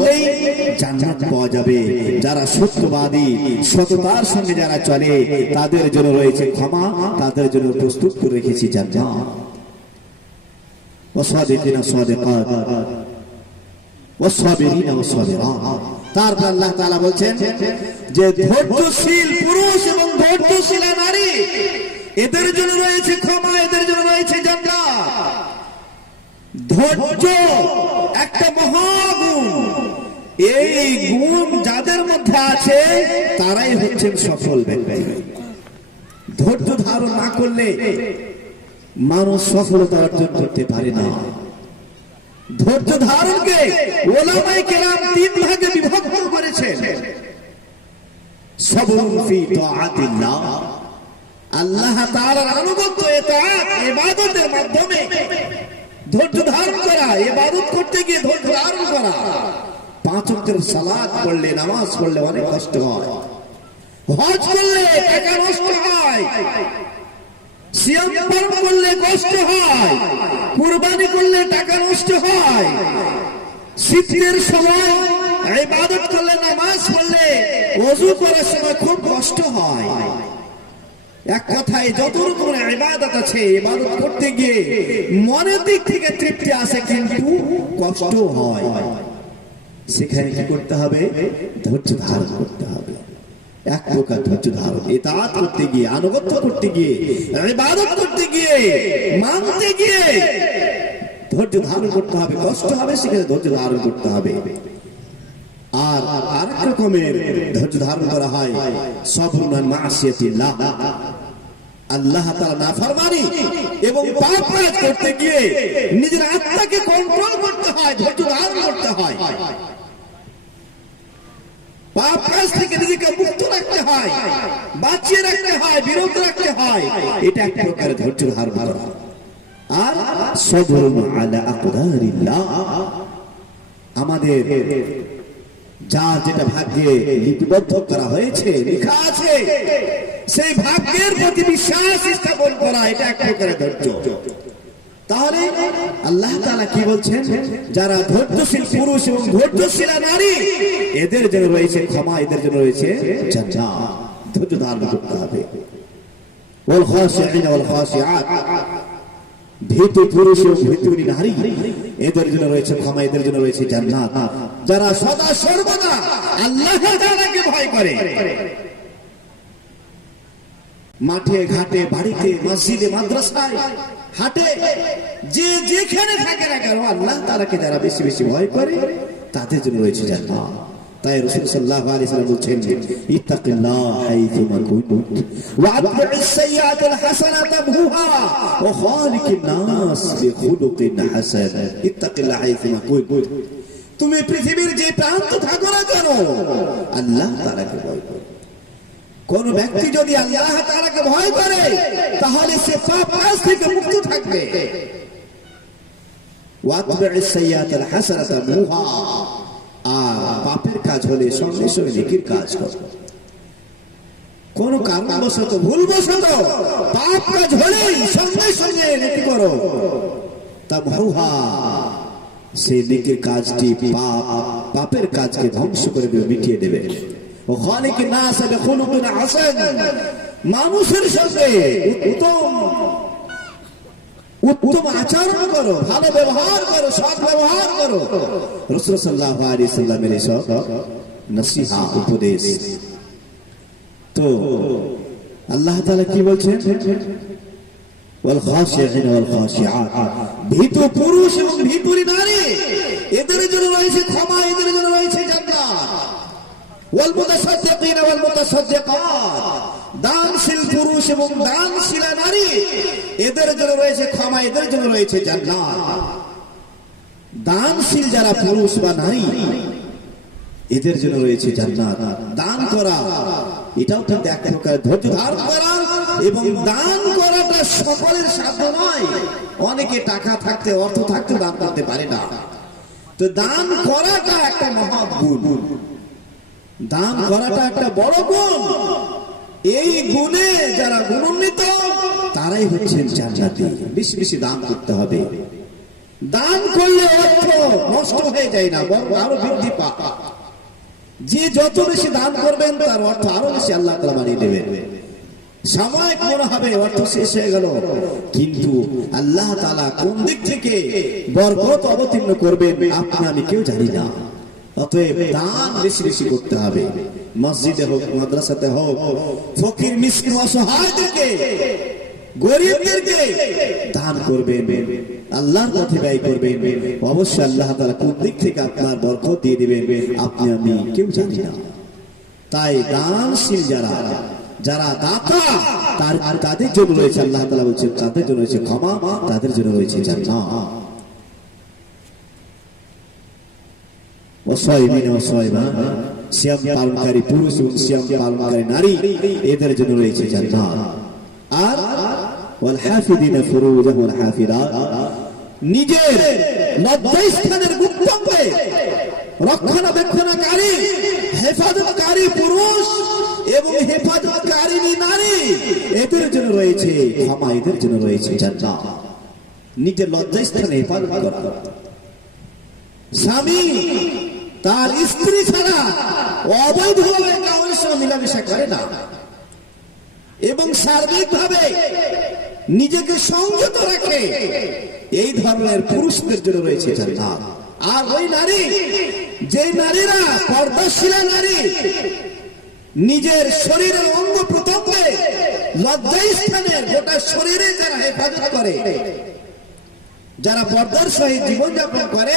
করলেই জান্নাত পাওয়া যাবে। যারা সত্যবাদী, সততার সঙ্গে যারা চলে, তাদের জন্য রয়েছে ক্ষমা, তাদের জন্য প্রস্তুত করে রেখেছি জান্নাত। তারপর আল্লাহ তাআলা যে ধৈর্যশীল পুরুষ এবং ধৈর্যশীল নারী, এদের জন্য রয়েছে ক্ষমা, এদের জন্য রয়েছে জান্নাত। ধৈর্য একটা মহাগুণ এই গুণ যাদের মধ্যে আছে, তারাই হচ্ছেন সফল ব্যক্তি। ধৈর্য ধারণ না করলে মানুষ সফলতা অর্জন করতে পারে না। ধৈর্য ধারণকে ওলামাই কেরাম তিন ভাগে বিভক্ত করেছেন। সবরুন ফি তাআতিল্লাহ। আল্লাহ তাআলার আনুগত্য ইতাআত ইবাদতের মাধ্যমে ধৈর্য ধারণ করা, ইবাদত করতে গিয়ে ধৈর্য ধারণ করা। পাঁচ ওয়াক্তের সালাত পড়লে, নামাজ পড়লে অনেক কষ্ট হয়। হজ করলে টাকা নষ্ট হয়। সিয়াম পালন করলে কষ্ট হয়। কুরবানি করলে টাকা নষ্ট হয়। শীতের সময় ইবাদত করলে, নামাজ পড়লে ওযু করার সময় খুব কষ্ট হয়। এক কথায় যত রকমের ইবাদত আছে, ইবাদত করতে গিয়ে মনের দিক থেকে তৃপ্তি আসে, কিন্তু কষ্ট হয়। সেখানে কি করতে হবে? ধৈর্য ধারণ করতে হবে। এক প্রকার ধৈর্য ধারণ। ইতাআত করতে গিয়ে, আনুগত্য করতে গিয়ে, ইবাদত করতে গিয়ে, মানতে গিয়ে ধৈর্য ধারণ করতে হবে। কষ্ট হবে, সেখানে ধৈর্য ধারণ করতে হবে। আর আরেক রকমের ধৈর্য ধারণ করা হয় সবরুন মাসিয়াতিল্লাহ আল্লাহ। তাআলা নাফরমানি এবং পাপ করতে গিয়ে নিজের আত্মাকে কন্ট্রোল করতে হয়, ধৈর্য ধারণ করতে হয়। আমাদের যার যেটা ভাগ্যে লিপিবদ্ধ করা হয়েছে, লেখা আছে, সেই ভাগ্যের প্রতি বিশ্বাস স্থাপন করা, এটা এক প্রকারের ধৈর্য। তাহলে আল্লাহ তাআলা কি বলছেন? যারা ধৈর্যশীল পুরুষ এবং ধৈর্যশীলা নারী, এদের জন্য রয়েছে ক্ষমা, এদের জন্য রয়েছে ধৈর্য ধারণ করতে হবে। ভীতু পুরুষ এবং ভীতুরি নারী, এদের জন্য রয়েছে ক্ষমা, এদের জন্য রয়েছে জান্নাত। যারা সদা সর্বদা আল্লাহ তাআলাকে ভয় করে মাঠে, ঘাটে, বাড়িতে, মসজিদে, মাদ্রাসায়, হাটে, যে যেখানে থাকে না কেন, আল্লাহ তারাকে যারা বেশি বেশি ভয় করে, তাদের জন্য রয়েছে জান্নাত। তাই রাসূল সাল্লাল্লাহু আলাইহি সাল্লাম বলছেন ইত্তাকিল্লাহ হাইথুমা কুনতুম ওয়া আতবি'স সাইয়্যাতাল হাসানাতা তামহুহা ওয়া খালিকিন নাস বিখুলুকিন হাসান। ইত্তাকিল্লাহ তুমি পৃথিবীর যে প্রান্ত থাকো না কেন, আল্লাহ তাআলাকে ভয় করো। কোন ব্যক্তি যদি আল্লাহ তাআলাকে ভয় করে, তাহলে সে পাপ কাজ থেকে মুক্ত থাকবে। ওয়াতবি'স সাইয়্যাতাল হাসানাতা তামহুহা আর পাপের কাজ হলে সঙ্গে সঙ্গে নেকির কাজ করো। কোন কারণবশত, ভুলবশত পাপ কাজ হলেই সঙ্গে সঙ্গে নেকি করো। তা মহুহা সেই নেকির কাজটি পাপ, পাপের কাজকে ধ্বংস করে দেবে, মিটিয়ে দেবে। মানুষের সাথে উত্তম উত্তম আচরণ করো, ভালো ব্যবহার করো, সৎ ব্যবহার করো। রসুল সাল্লাহ আলী নসিহা, উপদেশ। তো আল্লাহ তালা কি বলছেন? ওয়াল খাশিয়িন ভীত পুরুষ এবং ভীতুরী নারী, এদের জন্য রয়েছে ক্ষমা, এদের জন্য রয়েছে জান্নাত। والمتصدقين والمتصدقات দানশীল পুরুষ এবং দানশীলা নারী এদের জন্য রয়েছে ক্ষমা এদের জন্য রয়েছে জান্নাত দানশীল যারা পুরুষ বা নারী এদের জন্য রয়েছে জান্নাত দান করা এটাও কিন্তু এক প্রকার ধৈর্য ধারণ করা এবং দান করাটা সকলের সাধ্য নয় অনেকে টাকা থাকতে অর্থ থাকতে দান করতে পারে না তো দান করাটা একটা মহা গুণ দান করাটা একটা বড় গুণ। এই গুণে যারা গুণান্বিত, তারাই হচ্ছেন জান্নাতি। বেশি বেশি দান করতে হবে। দান করলে অর্থ নষ্ট হয়ে যায় না, বরং আরও বৃদ্ধি পা যে যত বেশি দান করবেন, তার অর্থ আরও বেশি আল্লাহ তালা বাড়িয়ে দেবেন। সাময়িক মনে হবে, অর্থ শেষ হয়ে গেল। কিন্তু আল্লাহ তালা কোন দিক থেকে বরকত অবতীর্ণ করবেন, আপনি, আমি কেউ জানি না। অতএব দান বেশি বেশি করতে হবে। মসজিদে হোক, মাদ্রাসাতে হোক, ফকির, মিসকিন, অসহায়দেরকে, গরিবদেরকে দান আল্লাহর পথে ব্যয় অবশ্যই আল্লাহ তাআলা কোন দিক থেকে আপনার বরকত দিয়ে দিবেন, আপনি আমি কেউ জানি না। তাই দানশীল যারা যারা দাতা, তার, তাদের জন্য রয়েছে আল্লাহ তাআলা বলছেন, তাদের জন্য রয়েছে ক্ষমা, তাদের জন্য রয়েছে জান্নাত। গুপ্তঙ্গে রক্ষণাবেক্ষণকারী, হেফাজতকারী পুরুষ এবং হেফাজতকারী নারী এদের জন্য রয়েছে, ক্ষমা এদের জন্য রয়েছে নিজের লজ্জাস্থানে হেফাজত করা। স্বামী তার স্ত্রী ছাড়া অবৈধভাবে কাউর সঙ্গে মিলামেশা করে না। এবং সার্বিকভাবে নিজেকে সংযত রাখে, এই ধরনের পুরুষদের জন্য রয়েছে আর ওই নারী, যে নারীরা পর্দাশীলা নারী, নিজের শরীরের অঙ্গ প্রত্যঙ্গে লজ্জাস্থানের গোটা শরীরে যারা হেফাজত করে, যারা পর্দার সহিত জীবনযাপন করে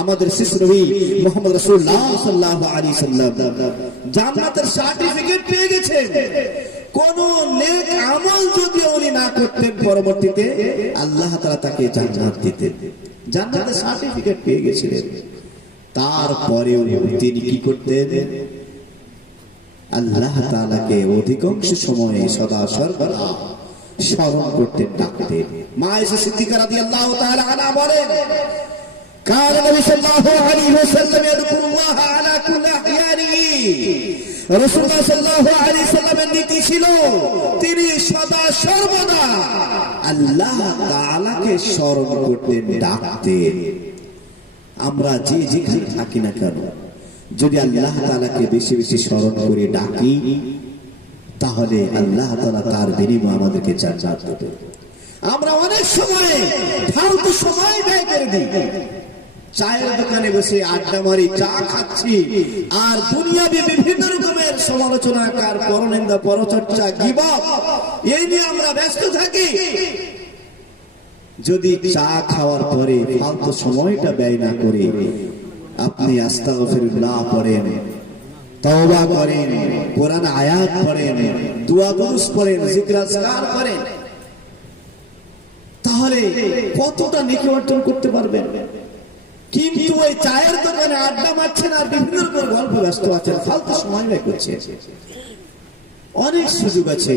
আমাদের শিশু নবী মোহাম্মদ রাসূলুল্লাহ সাল্লাল্লাহু আলাইহি সাল্লাম জান্নাতের সার্টিফিকেট পেয়ে গেছেন। কোন নেক আমল যদি উনি না করতেন পরবর্তীতে, আল্লাহ তাআলা তাকে জান্নাত দিতেন। জান্নাতের সার্টিফিকেট পেয়ে গেছিলেন। তারপরেও তিনি কি করতেন? আল্লাহ তাআলাকে অধিকাংশ সময়ে সদা সর্বদা স্মরণ করতেন ডাকতেন। মা এসে সিদ্দিকা রাদিয়াল্লাহু তাআলা আনহা বলেন كان النبي صلى الله عليه وسلم يذكر الله على كل احيانه রসুল্লাহ সাল্লাল্লাহু আলাইহি সাল্লামের নীতি ছিল তিনি সদা সর্বদা আল্লাহ তাআলাকে স্মরণ করতেন ডাকতেন আমরা যে যেখানে থাকি না কেন যদি আল্লাহ তাআলাকে বেশি বেশি স্মরণ করে ডাকি তাহলে আল্লাহ তাআলা তার বিনিময়ে আমাদেরকে জান্নাত দেবেন আমরা অনেক সময় ফালতু সময় ব্যয় করে দিই চায়ের দোকানে বসে আড্ডা মারি, চা খাচ্ছি। আর দুনিয়াবি বিভিন্ন রকমের সমালোচনা কার পরনিন্দা, পরচর্চা গিবক এই নিয়ে আমরা ব্যস্ত থাকি। যদি চা খাওয়ার পরে ফালতু সময়টা ব্যয় না করে আপনি আস্তাগফিরুল্লাহ পড়েন, তওবা করেন, কোরআন আয়াত পড়েন, দোয়া দুরুস পড়েন জিকির করেন, তাহলে কতটা নেকি অর্জন করতে পারবেন? কিন্তু ওই চায়ের দোকানে আড্ডা মারছেন আর বিভিন্ন রকম গল্প ব্যস্ত আছেন, ফালতু সময় ব্যয় করছে অনেক সুযোগ আছে।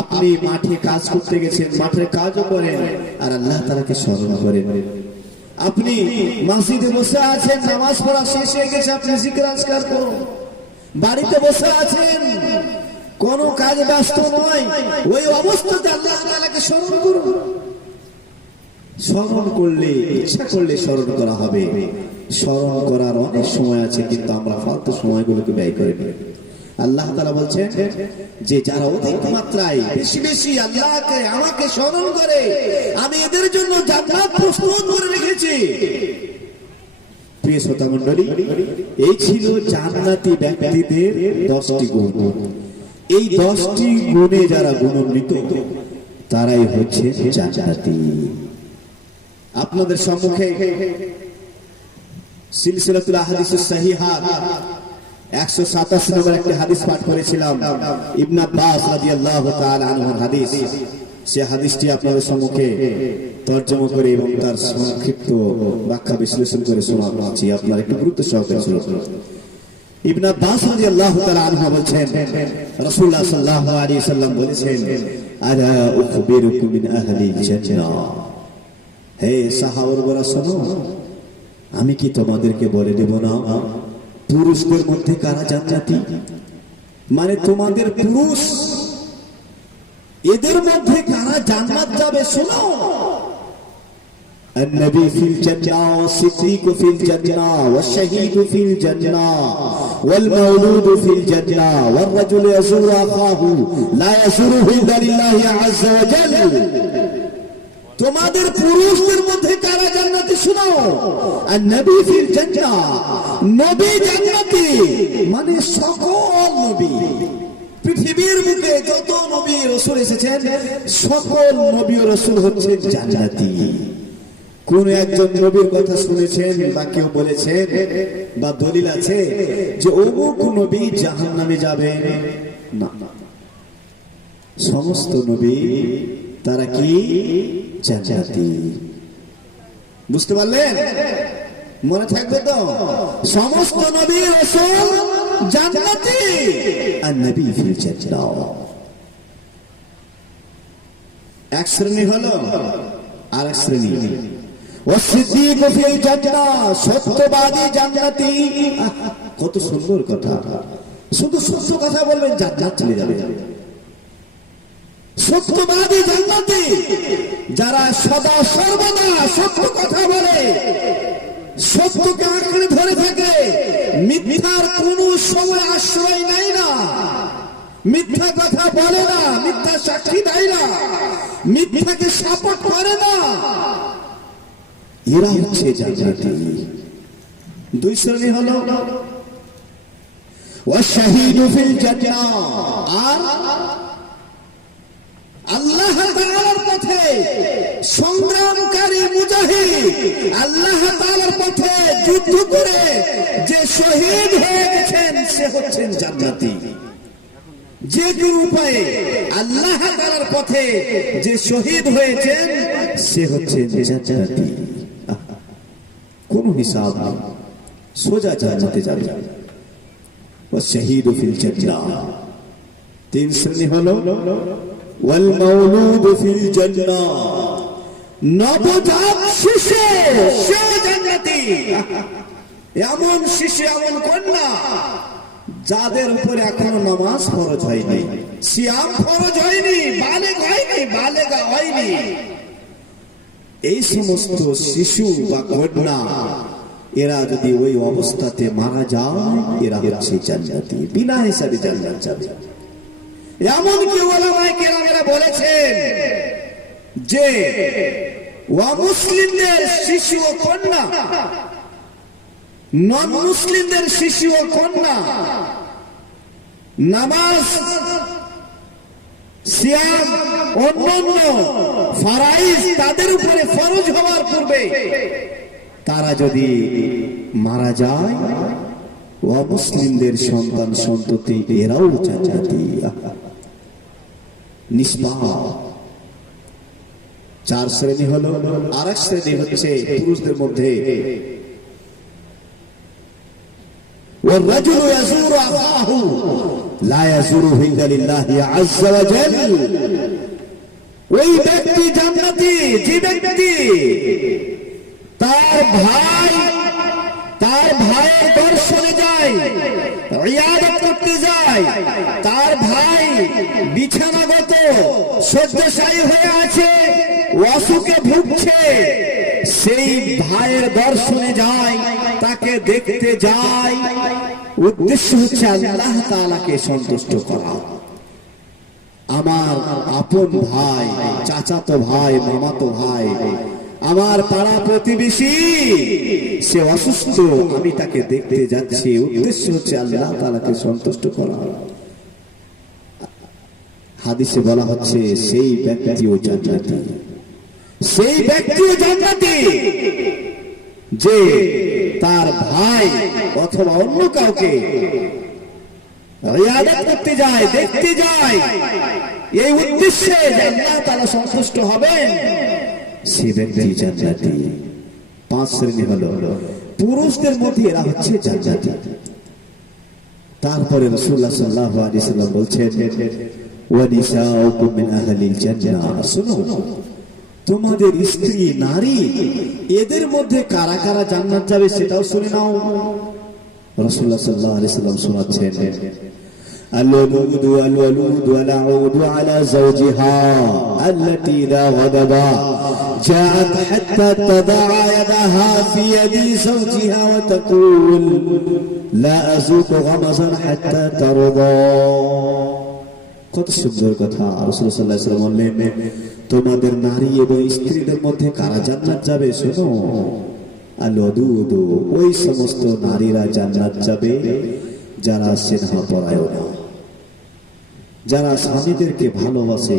আপনি মাঠে কাজ করতে গেছেন, মাঠের কাজও করেন, আর আল্লাহ তালাকে স্মরণ করেন। আপনি মসজিদে বসে আছেন, নামাজ পড়া শেষ হয়ে গেছে, আপনি জিকির আজকার করুন। বাড়িতে বসে আছেন, কোন কাজ ব্যস্ত নয়, ওই অবস্থাতে আল্লাহ তাআলাকে স্মরণ করুন। স্মরণ করলে, ইচ্ছা করলে স্মরণ করা হবে। স্মরণ করার অনেক সময় আছে, কিন্তু আমরা ফালতু সময়গুলোকে ব্যয় করে নিই আল্লাহ তাআলা বলছেন যে, যারা অধিক মাত্রায়, বেশি বেশি আল্লাহকে, আমাকে স্মরণ করে, আমি এদের জন্য প্রস্তুত করে রেখেছি। প্রিয় শ্রোতা মণ্ডলী, এই ছিল জান্নাতি ব্যক্তিদের দশটি গুণ। এই দশটি গুণে যারা গুণান্বিত, তারাই হচ্ছে জান্নাতি। আপনাদের সম্মুখে সিলসিলাতুল আহাদিসুস সাহিহা 187 নম্বর একটি হাদিস পাঠ করেছিলাম। ইবনে আব্বাস রাদিয়াল্লাহু তাআলা আনহুর হাদিস। সে হাদিসটি আপনাদের সম্মুখে তর্জমা করে এবং তার সংক্ষিপ্ত ব্যাখ্যা বিশ্লেষণ করে শোনাচ্ছি আপনার একটু গুরুত্ব সহকারে শুনুন। ইবনে আব্বাস রাদিয়াল্লাহু তাআলা আনহু বলেন রাসূলুল্লাহ সাল্লাল্লাহু আলাইহি সাল্লাম বলেছেন, আলা উখবিরুকুম মিন আহলি জান্নাহ। হে সাহাবারা শোনো আমি কি তোমাদেরকে বলে দেব না পুরুষদের মধ্যে কারা জান্নাতি মানে তোমাদের পুরুষ এদের মধ্যে কারা জান্নাত যাবে শোনো النبي في الجنة والصديق في الجنة والشهيد في الجنة والمولود في الجنة والرجل يزور أخاه لا يزوره إلا لله عز وجل তোমাদের পুরুষদের মধ্যে কারা জান্নাতি শোনো? আর নবী ফির জান্নাহ নবী জান্নাতি মানে সকল নবী। পৃথিবীর বুকে যত নবী রসুল এসেছেন, সকল নবী রসুল হচ্ছেন জান্নাতি। কোন একজন নবীর কথা শুনেছেন বা কেউ বলেছেন বা দলিল আছে যে অমুক নবী জাহান নামে যাবে না। সমস্ত নবী তারা কি? জান্নাতি। বুঝতে পারলেন? মনে থাকবে তো? সমস্ত নবী রাসূল জান্নাতি আর নবী ফিল জান্নাহ এক শ্রেণি হলো আর এক শ্রেণি কত সুন্দর কথা। শুধু সত্য কথা বলবেন জান্নাত চলে যাবে। সত্যবাদী জান্নাতি, যারা সদা সর্বদা সত্য কথা বলে, সত্যকে আঁকড়ে ধরে থাকে, মিথ্যার কোন সময় আশ্রয় নেয় না, মিথ্যা কথা বলে না, মিথ্যা সাক্ষী দেয় না, মিথ্যাকে সাপোর্ট করে না। এরা হচ্ছে জান্নাতি। দুই শ্রেণি হলো ওয়াশাহিদু ফিল জান্নাহ আর আল্লাহ তাআলার পথে। সংগ্রামকারী মুজাহিদ আল্লাহ তাআলার পথে যুদ্ধ করে যে শহীদ হয়ে গেছেন, সে হচ্ছেন জান্নাতি। যে কোনো উপায়ে আল্লাহ তাআলার পথে যে শহীদ হয়েছেন, সে হচ্ছেন জান্নাতি। কোন হিসাব সোজা জান্নাতে যাবে। ও শহীদ ফিল জান্নাহ। তিন শ্রেণি হলো والمولود في الجنة নবজাত শিশু সে জান্নাতি এমন শিশু এমন কন্যা যাদের উপরে এখনো নামাজ ফরজ হয়নি সিয়াম ফরজ হয়নি বালেগ হয়নি বালেগা হয়নি এই সমস্ত শিশু বা কন্যা এরা যদি ওই অবস্থাতে মারা যায় এরা হচ্ছে জান্নাতি বিনা হিসাবে জান্নাত যাবে এমন কি ওলামায়ে কেরামেরা বলেছেন যে অমুসলিমদের শিশু ও কন্যা, নন মুসলিমদের শিশু ও কন্যা, নামাজ, সিয়াম, অন্যান্য ফারাইজ তাদের উপরে ফরজ হওয়ার পূর্বে তারা যদি মারা যায় অমুসলিমদের সন্তান সন্ততি এরাও জাতি নিষ্পাপ চার শ্রেণী হলো আর এক শ্রেণী হচ্ছে পুরুষদের মধ্যে والرجل يزور أخاه لا يزوره إلا لله عز وجل ওই ব্যক্তি জান্নাতি যে ব্যক্তি তার ভাই তার ভাইয়ের দর্শনে যায় রিয়াদত করতে যায় তার ভাই বিছানাগত শয্যাশায়ী হয়ে আছে, অসুখে ভুগছে। সেই ভাইয়ের দর্শনে যায়, তাকে দেখতে যায়। উদ্দেশ্য হচ্ছে আল্লাহ তাআলাকে সন্তুষ্ট করা। আমার আপন ভাই, চাচাতো ভাই, মামাতো ভাই, আমার পাড়া প্রতিবেশী, সে অসুস্থ, আমি তাকে দেখতে যাচ্ছি। উদ্দেশ্য হচ্ছে আল্লাহ তালাকে সন্তুষ্ট করা। হাদিসে বলা হচ্ছে, সেই ব্যক্তিও জান্নাতি। সেই ব্যক্তিও জান্নাতি যে তার ভাই অথবা অন্য কাউকে রিয়াদত করতে যায়, দেখতে যায়। এই উদ্দেশ্যে তাআলা সন্তুষ্ট হবেন। সে ব্যক্তি জান্নাতি। পাঁচ শ্রেণি হলো, পুরুষদের মধ্যে এরা হচ্ছে জান্নাতি। তারপরে রাসূলুল্লাহ সাল্লাল্লাহু আলাইহি সাল্লাম বলছেন ওয়ানিসাউকুম মিন আহলিল জান্নাহ শুনো তোমাদের স্ত্রী নারী এদের মধ্যে কারা কারা জান্নাত যাবে সেটাও শুনে নাও রাসূলুল্লাহ সাল্লাল্লাহু আলাইহি সাল্লাম শোনাচ্ছেন الولود والولود والعود على زوجها التي إذا غضب جاءت حتى تضع يدها في يد زوجها وتقول لا أذوق غمزا حتى ترضى কত সুন্দর কথা রাসূল বললেন, তোমাদের নারী এবং স্ত্রীদের মধ্যে কারা জান্নাত যাবে, শোনো? আলদুদু ওই সমস্ত নারীরা জান্নাত যাবে যারা স্নেহ পরায়ণ যারা স্বামীদেরকে ভালোবাসে,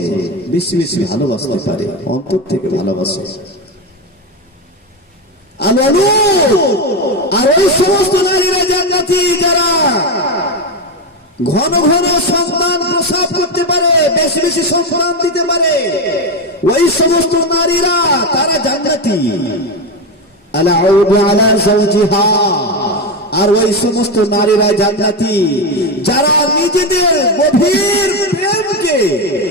বেশি বেশি ভালোবাসতে পারে, অন্তর থেকে ভালোবাসে। ঘন ঘন প্রসাব করতে পারে, বেশি বেশি সন্তান দিতে পারে। ওই সমস্ত নারীরা, তারা জান্নাতি। আর ওই সমস্ত নারীরা জান্নাতি। যারা নিজেদের গভীর প্রেমকে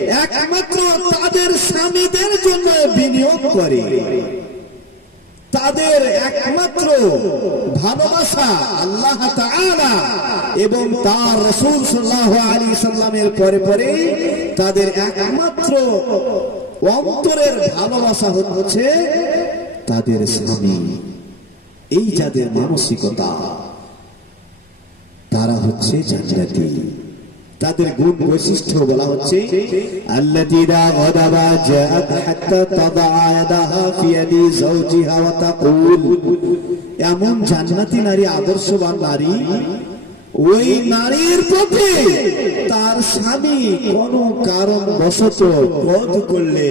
একমাত্র তাদের স্বামীদের জন্য বিনিয়োগ করে। তাদের একমাত্র ভালোবাসা আল্লাহ এবং তার রাসূল সাল্লাল্লাহু আলাইহি সাল্লামের পরে পরে তাদের একমাত্র অন্তরের ভালোবাসা হচ্ছে তাদের স্বামী। এই যাদের মানসিকতা, তারা হচ্ছে জান্নাতি। তাদের গুণ বৈশিষ্ট্য বলা হচ্ছে, আল্লাযীনা গাদাবা জাআত হাত্তা তাদা ইয়াদাহা ফি ইয়াদি যাওজিহা ওয়া তাকুল। এমন জান্নাতি নারী, আদর্শবান নারী, ওই নারীর প্রতি তার স্বামী কোন কারণ বশত ক্রোধ করলে,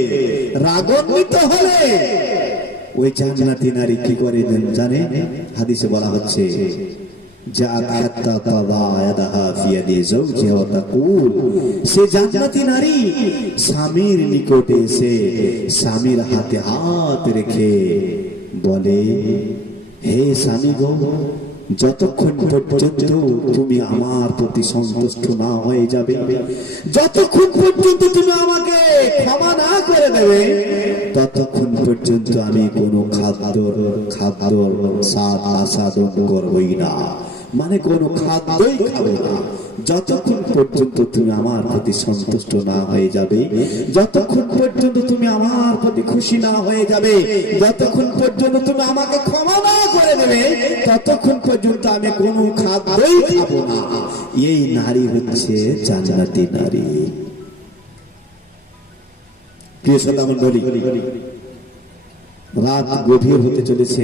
রাগান্বিত হলে, ওই জান্নাতি নারী কি করে জানে? হাদিসে বলা হচ্ছে যতক্ষণ পর্যন্ত তুমি আমার প্রতি সন্তুষ্ট না হয়ে যাবে, যতক্ষণ পর্যন্ত তুমি আমাকে ক্ষমা না করে দেবে, ততক্ষণ পর্যন্ত আমি কোনো খাদ্য খাদ্য স্বাদ আস্বাদন করবই না। মানে কোনো খাদ্যই খাব না। যতক্ষণ পর্যন্ত তুমি আমার প্রতি সন্তুষ্ট না হয়ে যাবে, যতক্ষণ পর্যন্ত তুমি আমার প্রতি খুশি না হয়ে যাবে, যতক্ষণ পর্যন্ত তুমি আমাকে ক্ষমা না করে দেবে, ততক্ষণ পর্যন্ত আমি কোনো খাদ্যই খাব না। এই নারী হচ্ছে জান্নাতি নারী। প্রিয় শ্রোতা মণ্ডলী রাত গভীর হতে চলেছে।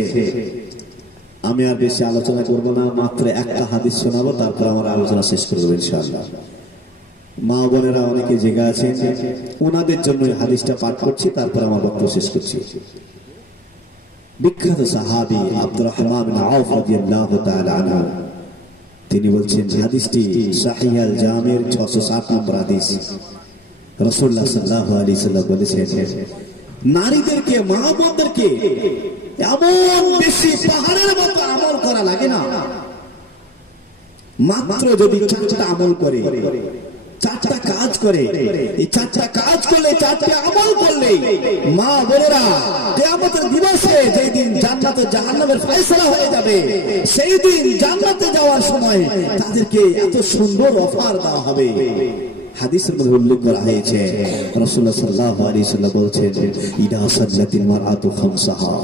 আমি আর বেশি আলোচনা করব না, মাত্র একটা হাদিস শোনাবো, তারপর আমার আলোচনা শেষ করে দেবো ইনশাআল্লাহ। মা বোনেরা অনেকে জেগে আছেন ওনাদের জন্য হাদিসটা পাঠ করছি, তারপর আমার বক্তব্য শেষ করছি। বিখ্যাত সাহাবি আব্দুর রহমান আউফ রাদিয়াল্লাহু তাআলা আনহু, তিনি বলছেন, হাদিসটি সাহিহ আল জামির 660 নম্বর হাদিস। রাসূলুল্লাহ সাল্লাল্লাহু আলাইহি সাল্লাম বলেছেন, নারীদেরকে মা বোনদেরকে এমন বেশি পাহাড়ের মতো আমল করা লাগে না। মাত্র যদি চারটা আমল করে, চারটা কাজ করে, এই চারটা কাজ করলে, চারটা আমল করলে মা বোনেরা কেয়ামতের দিবসে যেই দিন জান্নাতে জাহান্নামের ফয়সালা হয়ে যাবে সেই দিন জান্নাতে যাওয়ার সময় তাদেরকে এত সুন্দর অফার দেওয়া হবে। হাদিসের মধ্যে উল্লেখ করা হয়েছে, রাসূলুল্লাহ সাল্লাল্লাহু আলাইহি সাল্লাম বলছেন, ইদা সাল্লাতিল মারআতু খামসাহা।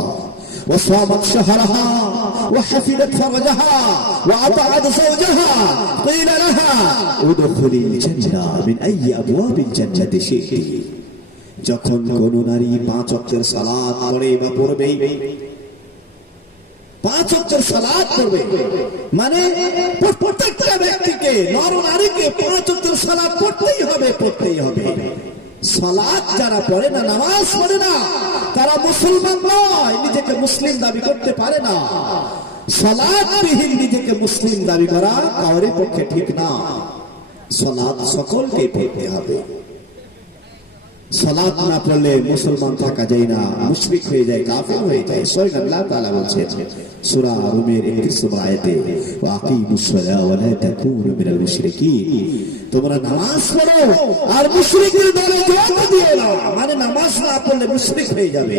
وصامت شهرها وحفظت فرجها وأطاعت زوجها قيل لها ادخلي الجنة من أي أبواب الجنة شئت যখন কোন নারী পাঁচ অক্ষের সালাদ পড়ে বা পড়বে পাঁচ অক্ষর সালাদ করবে মানে প্রত্যেকটা ব্যক্তিকে নর নারীকে পাঁচ অক্ষর সালাদ পড়তেই হবে পড়তেই হবে সালাদ যারা পড়ে না, নামাজ পড়ে না, তারা মুসলমান নয়, নিজেকে মুসলিম দাবি করতে পারে না। সালাদ বিহীন নিজেকে মুসলিম দাবি করা কাউরের পক্ষে ঠিক না। সলাদ সকলকে পড়তে হবে। সলাদ না পড়লে মুসলমান থাকা যায় না, মুশরিক হয়ে যায়, কাফের হয়ে যায়। স্বয়ং আল্লাহ তাআলা বলছেন, সূরা রুমের 31 নম্বর আয়াতে, ওয়া আকিমুস ওয়া লা তাকুনু মিনাল মুশরিকিন। তোমরা নামাজ পড়ো আর মুশরিকদের দলে যোগ দিও না। মানে নামাজ না পড়লে মুশরিক হয়ে যাবে।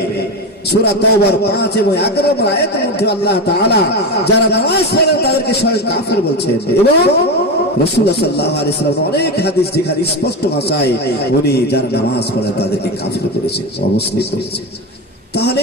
সূরা তাওবার 5 এবং 11 নম্বর আয়াতের মধ্যে আল্লাহ তাআলা যারা নামাজ পড়ে তাদেরকে স্বয়ং কাফের বলছেন। এবং রাসূলুল্লাহ সাল্লাল্লাহু আলাইহি সাল্লাম অনেক হাদিস যেখানে স্পষ্ট ভাষায় উনি যারা নামাজ পড়ে তাদেরকে কাফের করেছেন অবশ্যই করেছেন। তাহলে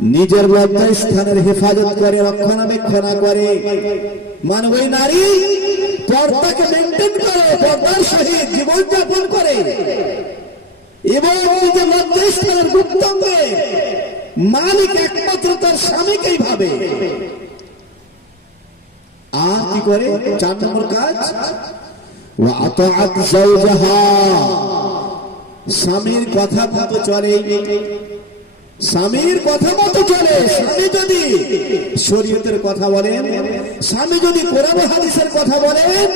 নিজের লজ্জা স্থানের হেফাজত করে, রক্ষণাবেক্ষণ করে। মানে ওই নারী পর্দাকে মেনটেন করে, পর্দার সহিত জীবনযাপন করে। এবং নিজের লজ্জা স্থানের গুপ্তাঙ্গে মালিক একমাত্র তার স্বামীকেই ভাবে। আর কি করে? চার নম্বর কাজ? স্বামীর কথা মতো চলে। স্বামীর কথা মতো চলে। স্বামী যদি শরীয়তের কথা বলেন, স্বামী যদি কোরআন হাদিসের কথা বলেন,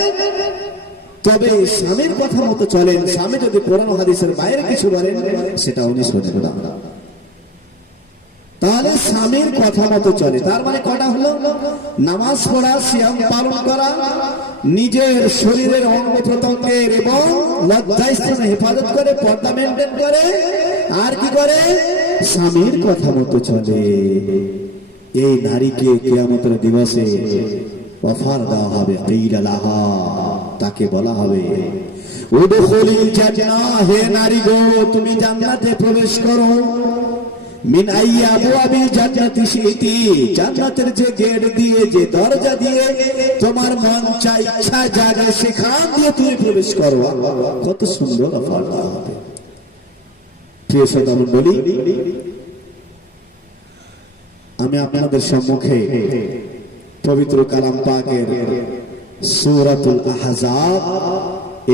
তবে স্বামীর কথা মতো চলেন। স্বামী যদি কোরআন হাদিসের বাইরে কিছু বলেন সেটা উনি শোনেন না তাহলে স্বামীর কথা মতো চলে। তার মানে কটা হলো? নামাজ পড়া, সিয়াম পালন করা, নিজের শরীরের অঙ্গ প্রত্যঙ্গের এবং লজ্জাস্থানে হেফাজত করে, পর্দা মেনটেন করে, আর কি করে? স্বামীর কথা মতো চলে। এই নারীকে কেয়ামতের দিবসে অফার দেওয়া হবে তাকে বলা হবে। হে নারী গো, তুমি জান্নাতে প্রবেশ করো। যে দিয়ে, যে দরজা দিয়ে তোমার মন দিয়ে প্রবেশ করো। কত সুন্দর অফার দেওয়া হবে। প্রিয় মণ্ডলী আমি আপনাদের সম্মুখে পবিত্র কালাম পাকের সূরাতুল আহজাব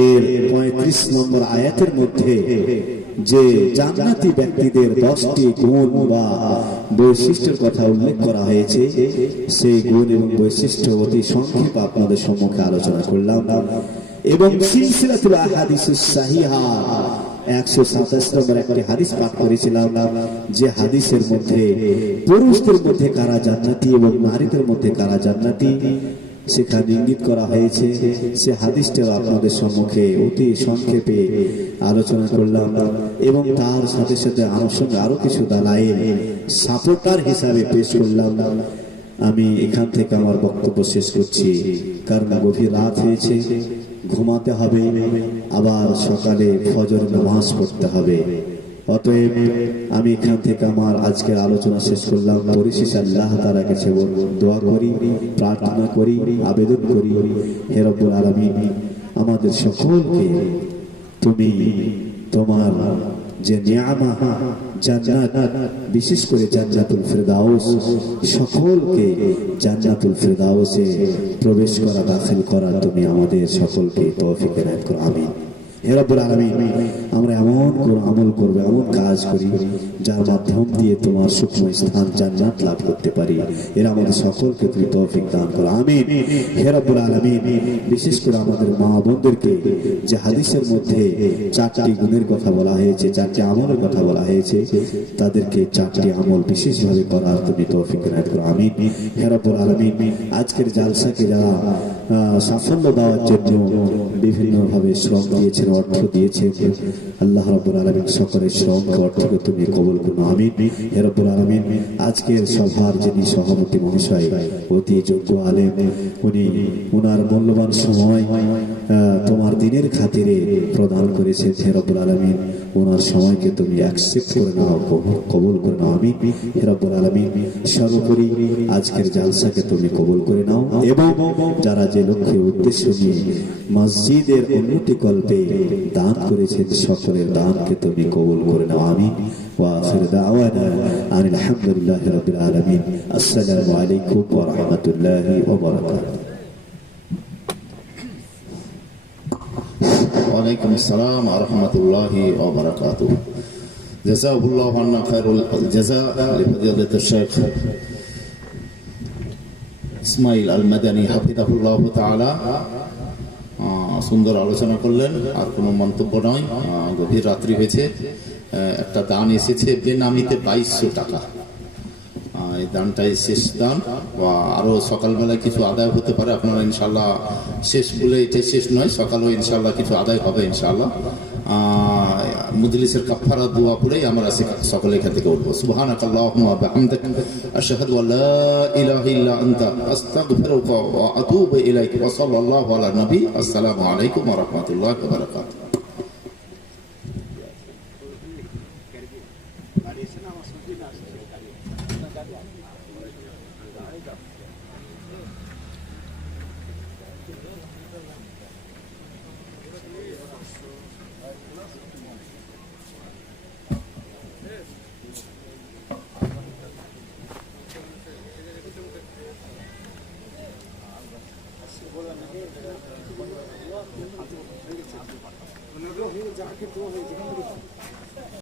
এর পঁয়ত্রিশ নম্বর আয়াতের মধ্যে যে জান্নাতি ব্যক্তিদের দশটি গুণ বা বৈশিষ্ট্যের কথা উল্লেখ করা হয়েছে, সেই গুণ এবং বৈশিষ্ট্য অতি সংক্ষেপ আপনাদের সম্মুখে আলোচনা করলাম। এবং সিলসিলাতুল আহাদিসুস সাহিহা একশো সাতাশ নম্বর একটি হাদিস পাঠ করেছিলাম যে হাদিসের মধ্যে পুরুষদের মধ্যে কারা জান্নাতি এবং নারীদের মধ্যে কারা জান্নাতি সেখানে ইঙ্গিত করা হয়েছে। সে হাদিসটাও আপনাদের সম্মুখে অতি সংক্ষেপে আলোচনা করলাম এবং তার সাথে সাথে আমার সঙ্গে আরও কিছু দালাইল সাপোর্টার হিসাবে পেশ করলাম। আমি এখান থেকে আমার বক্তব্য শেষ করছি। কারণ গভীর রাত হয়েছে। ঘুমাতে হবে, আবার সকালে ফজর নামাজ পড়তে হবে। অতএব আমি এখান থেকে আমার আজকের আলোচনা শেষ করলাম। পরিশেষে আল্লাহ তারা কাছে দোয়া করি, প্রার্থনা করি, আবেদন করি, হে রব্বুল আলামিন, আমাদের সকলকে তুমি তোমার যে নিয়ামা জান্নাত, বিশেষ করে জান্নাতুল ফেরদাউস। সকলকে জান্নাতুল ফেরদাউসে প্রবেশ করা, দাখিল করা তুমি আমাদের সকলকে তৌফিক দান করো, আমিন। আমরা এমন আমল করব, এমন কাজ করি যার মাধ্যম দিয়ে তোমার সূক্ষ্ম স্থান জান্নাত লাভ করতে পারি। এরা আমাদের সকলকে তুমি দান করো। আমিন। হে রব্বুল আলামিন, বিশেষ করে আমাদের মা বোনদেরকে যে হাদিসের মধ্যে চারটি গুণের কথা বলা হয়েছে, চারটি আমলের কথা বলা হয়েছে, তাদেরকে চারটি আমল বিশেষভাবে করার তুমি তৌফিক এনায়েত করো। আমিন। হে রব্বুল আলামিন, আজকের জালসাকে যারা সাফল্য দেওয়ার জন্য বিভিন্নভাবে শ্রম দিয়েছেন, অর্থ দিয়েছেন। আল্লাহ রাব্বুল আলামিন সকলের শ্রম অর্থকে তুমি কবল করুন আমিন। হে রব্বুল আলামিন, আজকের সভার যিনি সভাপতি মহাশয়, অতি যোগ্য আলেম, উনি ওনার মূল্যবান সময় তোমার দিনের খাতিরে প্রদান করেছে হে রব্বুল আলমিন ওনার সময়কে তুমি অ্যাকসেপ্ট করে নাও কবুল- করে নাও আমি হে রব্বুল আলমিন, সর্বোপরি আজকের জালসাকে তুমি কবুল করে নাও। এবং যারা যে লক্ষ্যে উদ্দেশ্য নিয়ে মসজিদের উন্নতি কল্পে দান করেছেন সকলের দানকে তুমি কবুল করে নাও আমি وآخر دعوانا أن الحمد لله رب العالمين السلام عليكم ورحمة الله وبركاته وعليكم السلام ورحمة الله وبركاته جزاه الله عنا خير الجزاء لفضيلة الشيخ ইসমাইল আল মাদানী হাফিদাহুল্লাহ আহ, সুন্দর আলোচনা করলেন আর কোনো মন্তব্য নয় গভীর রাত্রি হয়েছে। একটা দান এসেছে বেনামিতে বাইশশো টাকা। এই দানটাই শেষ দান বা আরও সকালবেলা কিছু আদায় হতে পারে আপনারা ইনশাল্লাহ শেষ বলে এটাই শেষ নয় সকালেও ইনশাল্লাহ কিছু আদায় হবে ইনশাল্লাহ মুজলিসের কাফারা দোয়া পড়েই আমরা সকলে এখান থেকে উঠবো। সুবহানাক আল্লাহুম্মা বিহামদিক। আশহাদু আল্লা ইলাহা ইল্লা আনতা আস্তাগফিরুকা ওয়া আতুবু ইলাইক। ওয়া সাল্লাল্লাহু আলা নবী। আসসালামু আলাইকুম ওয়া রাহমাতুল্লাহি ওয়া বারাকাতুহু।